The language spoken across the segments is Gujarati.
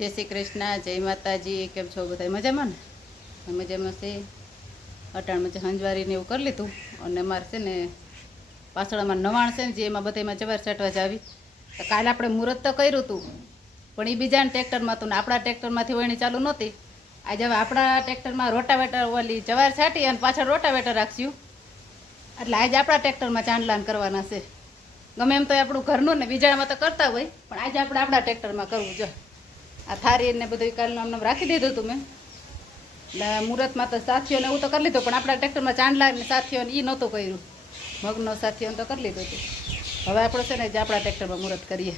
જય શ્રી કૃષ્ણ, જય માતાજી. કેમ છો બધા? મજામાં ને? મજામાં છે. અટાણમાં જે હંજવારીને એવું કરી લીધું અને અમારે છે ને પાછળ અમારે નવાણ છે ને જે એમાં બધામાં જવાર છાંટવા જાવી. તો કાલે આપણે મુહૂર્ત તો કર્યું હતું પણ એ બીજાના ટ્રેક્ટરમાં હતું ને આપણા ટ્રેક્ટરમાંથી વણી ચાલુ નહોતી. આજે હવે આપણા ટ્રેક્ટરમાં રોટાવેટર ઓલી જવાર છાંટી અને પાછળ રોટાવેટર રાખશું એટલે આજે આપણા ટ્રેક્ટરમાં ચાંદલાન કરવાના છે. ગમે એમ તો આપણું ઘરનું ને બીજામાં તો કરતા હોય પણ આજે આપણે આપણા ટ્રેક્ટરમાં કરવું જોઈએ. આ થારી ને બધું કાલનું આમને રાખી દીધું હતું મેં એટલે મુહૂર્તમાં તો સાથીઓને એવું તો કરી લીધું પણ આપણા ટ્રેક્ટરમાં ચાંદલા ને સાથીઓને એ નહોતું કર્યું. મગનો સાથીઓને તો કરી લીધું હતું. હવે આપણે છે ને જે આપણા ટ્રેક્ટરમાં મુહૂર્ત કરીએ.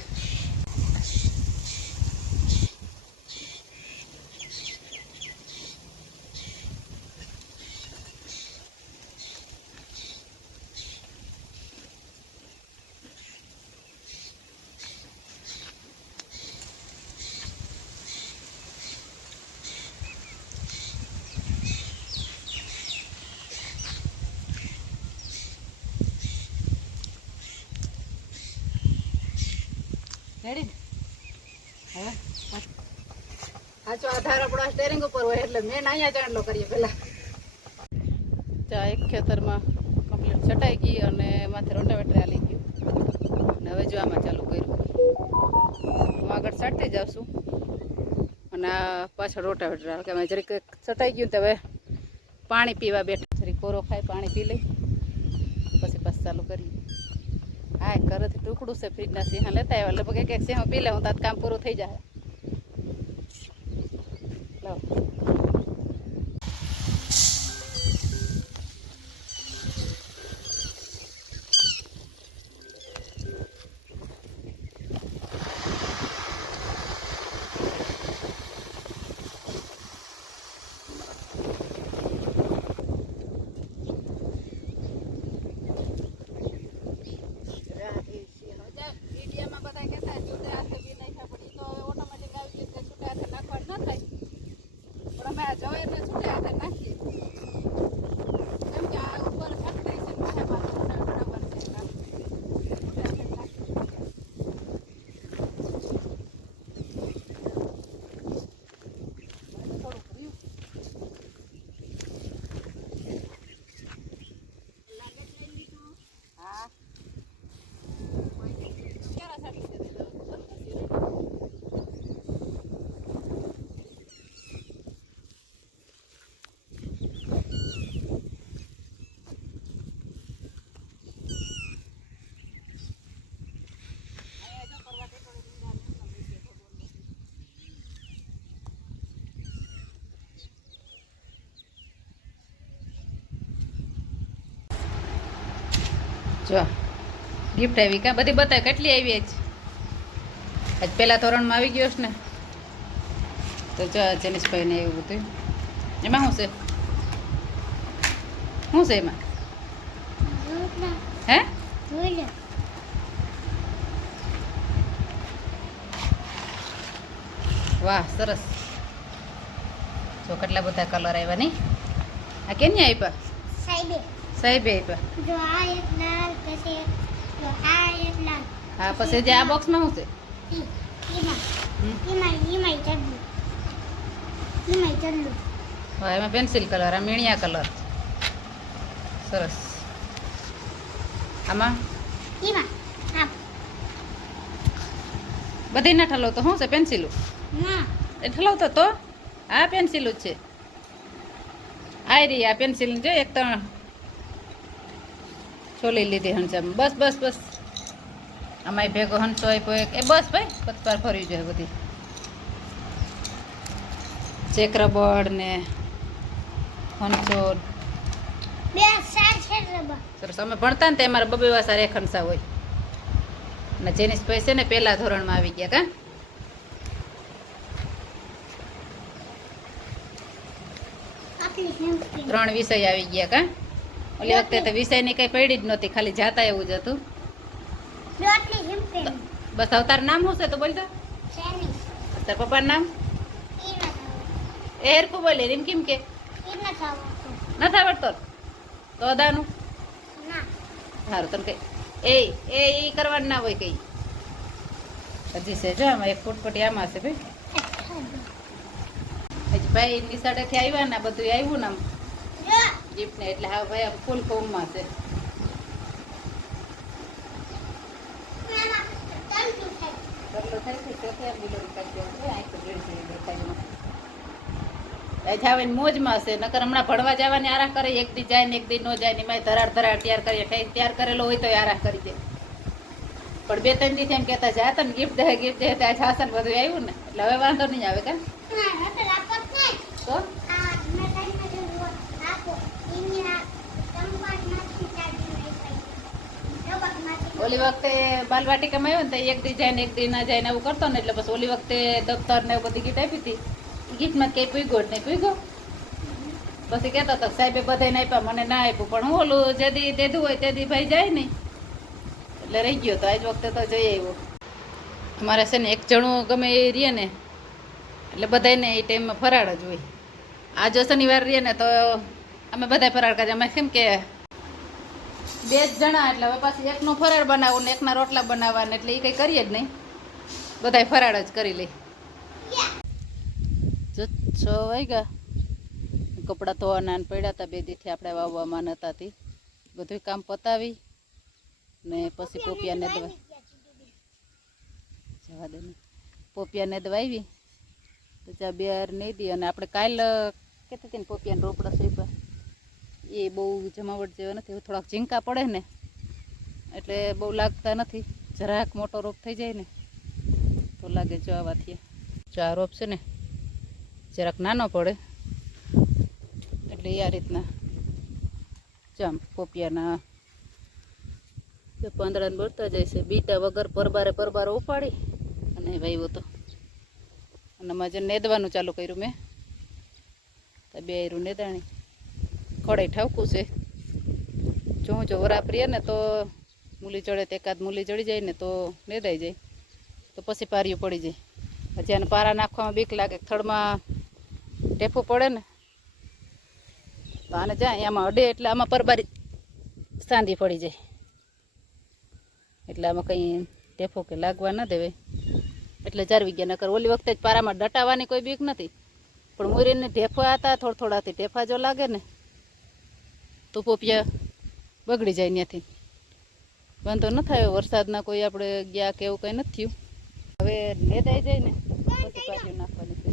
રેડી હવે સાચો આધાર આપણો સ્ટેરિંગ ઉપર હોય એટલે મેન અહીંયા ચાંદલો કરીએ પહેલાં. ચા એક ખેતરમાં કમ્પ્લીટ છટાઈ ગઈ અને માથે રોટાવેટર આલી ગયું અને હવે જો આમાં ચાલુ કર્યું. હું આગળ છાંટતી જાઉં અને આ પાછળ રોટાવેટર આવે કે અમે જરીક છટાઈ ગયું તો હવે પાણી પીવા બેઠા. જરીક કોરો ખાઈ પાણી પી લઈ પછી પાછું ચાલુ કરીએ. હા ઘરેથી ટુકડું છે ફ્રીજના સિંહા લેતા આવ્યા લગભગ એક સિંહો પી લે હું તાત કામ પૂરું થઈ જાય. લો જો ગિફ્ટ આવી કાં બધી બતાવે કેટલી આવી આજ પહેલા ધોરણમાં આવી ગયો છે ને તો જો જનીશભાઈને એવું બધું એમાં શું છે શું છે એમાં હે વાહ સરસ જો કેટલા બધા કલર આવ્યા નહીં આ કેની આપ્યા સાહેબે આપ્યા જો આ એક લાલ પછી જો આ એક લાલ હા પછી જે આ બોક્સમાં શું છે ઈમાઈ ચડલું હા એમાં પેન્સિલ કલર આ મીણિયા કલર સરસ આમાં હા બધી ના ઠલાવતો શું છે પેન્સિલું ના એ ઠલાવતો તો આ પેન્સિલું જ છે આ રહી આ પેન્સિલ જો એક ત્રણ છોલી લીધી હંસામાં બસ બસ બસ આમાં ભેગો હંસો આપ્યો એક એ બસ ભાઈ પતપાર ફરવી જોઈએ બધી ચેક રબડ ને હંસો બે સાર છે રબા સરસ અમે ભણતા ને તે અમારા બબે વાસા એક હંસા હોય અને જેની પૈસે ને પહેલા ધોરણમાં આવી ગયા કા ત્રણ વિષય આવી ગયા કા ઓલી વખતે તો વિષયની કઈ પડી જ નહોતી ખાલી જાતા એવું જ હતું બસ હવે તારું નામ શું છે તો બોલ તો તાર પપ્પાનું નામ એ હેરખું બોલે એમ કેમ કે નથી આવડતો તો અદાનું સારું તને કઈ એ કરવાનું ના હોય કઈ હજી છે જો આમાં એક ફૂટપટી આમાં છે ભાઈ હજી ભાઈ નિશાળેથી આવ્યા ને આ બધું આવ્યું ને આમ જો ગિફ્ટ ને એટલે હા ભાઈ ફૂલ ફોર્મમાં છે. મામા તંતુ થાય ડગલો થાય છે તો ત્યાં બિલોરી કાઢી દે આ તો જોઈ જોઈ દેખાય ને જાવે મોજમાં છે. નકર હમણાં ભણવા જવાની આરાહ કરે, એક દી જાય ને એક દી નો જાય ને મેં ધરાડ તૈયાર કરીએ ખાઈ તૈયાર કરેલો હોય તો આરાહ કરી દે. પણ 2-3 દી એમ કહેતા જાય તને ગિફ્ટ દે ત્યાં શાસન બધું આવ્યું ને એટલે હવે વાંધો નહીં આવે કે હા હવે લાપત ને તો આ મેં કઈ ન જોયું આપો ઇન્ડિયા સંવાદ નથી ચાલી રહી છે રોબોટ માંથી ઓલી વખતે બાલવાટિકામાં આવ્યો ને તો એક દી જાય ને એક દી ના જાય ને એવું કરતો ને એટલે બસ ઓલી વખતે દફતર ને એવું બધી ગીત આપી હતી. ગીતમાં કઈ પૂગ્યો જ નહીં પૂગ્યો. પછી કહેતો હતો સાહેબે બધાને આપ્યા મને ના આપ્યું પણ હું ઓલું જે દી દેધું હોય તે દી ભાઈ જાય નહીં એટલે રહી ગયો. તો આજ વખતે તો જઈ આવ્યો. અમારે છે ને એક જણું ગમે એ રહીએ ને એટલે બધાને એ ટાઈમમાં ફરાળ જ હોય. આ જો શનિવાર રહીએ ને તો અમે બધા ફરાળ કરીએ. અમે કેમ કે 2 જ જણા એટલે હવે પાછી એકનું ફરાળ બનાવવું ને એકના રોટલા બનાવવાને એટલે એ કંઈ કરીએ જ નહીં. બધાય ફરાળ જ કરી લઈ. જો 6 વાગ્યા કપડાં ધોવાના ને પડ્યા હતા 2 દીથી આપણે વાવવામાં નતા હતી. બધું કામ પતાવી ને પછી પોપિયાને દવા જવા દે ને પોપિયાને દવા આવી તો ચા બેર નહીં દી. અને આપણે કાલ કહેતી હતી ને પોપિયાને રોપડા સોંપ્યા એ બહુ જમાવટ જેવા નથી. થોડાક ઝીંકા પડે ને એટલે બહુ લાગતા નથી. જરાક મોટો રોપ થઈ જાય ને તો લાગે. જો આવાથી જો આ રોપ છે ને જરાક નાનો પડે એટલે આ રીતના જામ પોપિયાના 15 બળતા જાય છે. બીટા વગર પરબારે ઉપાડી અને વાવ્યો તો. અને મજે નેદવાનું ચાલુ કર્યું મેં તો 2 આયરું નેદાણી. ખડે ઠાવકું છે. જો વરાપરીએ ને તો મૂલી ચડે તો એકાદ મૂલી ચડી જાય ને તો નેદાઈ જાય તો પછી પારિયું પડી જાય. હજી આને પારા નાખવામાં બીક લાગે. થડમાં ટેફું પડે ને તો આને જાય આમાં અડે એટલે આમાં પરબારી સાંધી પડી જાય એટલે આમાં કંઈ ટેફો કે લાગવા ના દેવાય એટલે જારવી ગયા. નકર ઓલી વખતે જ પારામાં ડટાવાની કોઈ બીક નથી પણ મુરીને ઢેફા હતા થોડાથી. ઢેફા જો લાગે ને તો પોપિયા બગડી જાય ત્યાંથી. વાંધો ન થાય. વરસાદના કોઈ આપણે ગયા કે એવું કંઈ નથી થયું. હવે નેદાઈ જાય ને પછી પાછું નાખવાની છે.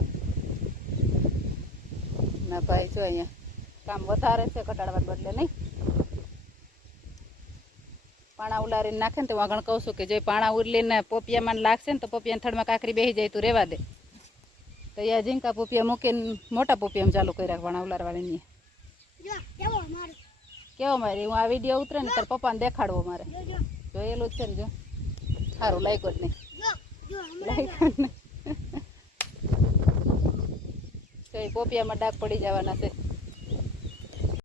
ના ભાઈ જો અહીંયા કામ વધારે છે ઘટાડવાને બદલે નહીં. પાણા ઉલારીને નાખે ને તો આગળ કહું છું કે જે પાણા ઉરલીને પોપિયામાં લાગશે ને તો પોપિયાને થડમાં કાકરી બેસી જાય તું રહેવા દે. તો અહીંયા ઝીંકા પોપિયા મૂકીને મોટા પોપિયામાં ચાલુ કર્યા પાણા ઉલારવાળીની. જો કેવો મારું કેવો મારી હું આ વિડીયો ઉતરે ને તાર પપ્પાને દેખાડવો મારે. જો જોયેલું જ છે ને જો સારું લાગ્યો જ નહીં. જો લાગ્યો જ નહીં. તો એ પોપિયામાં ડાઘ પડી જવાના છે.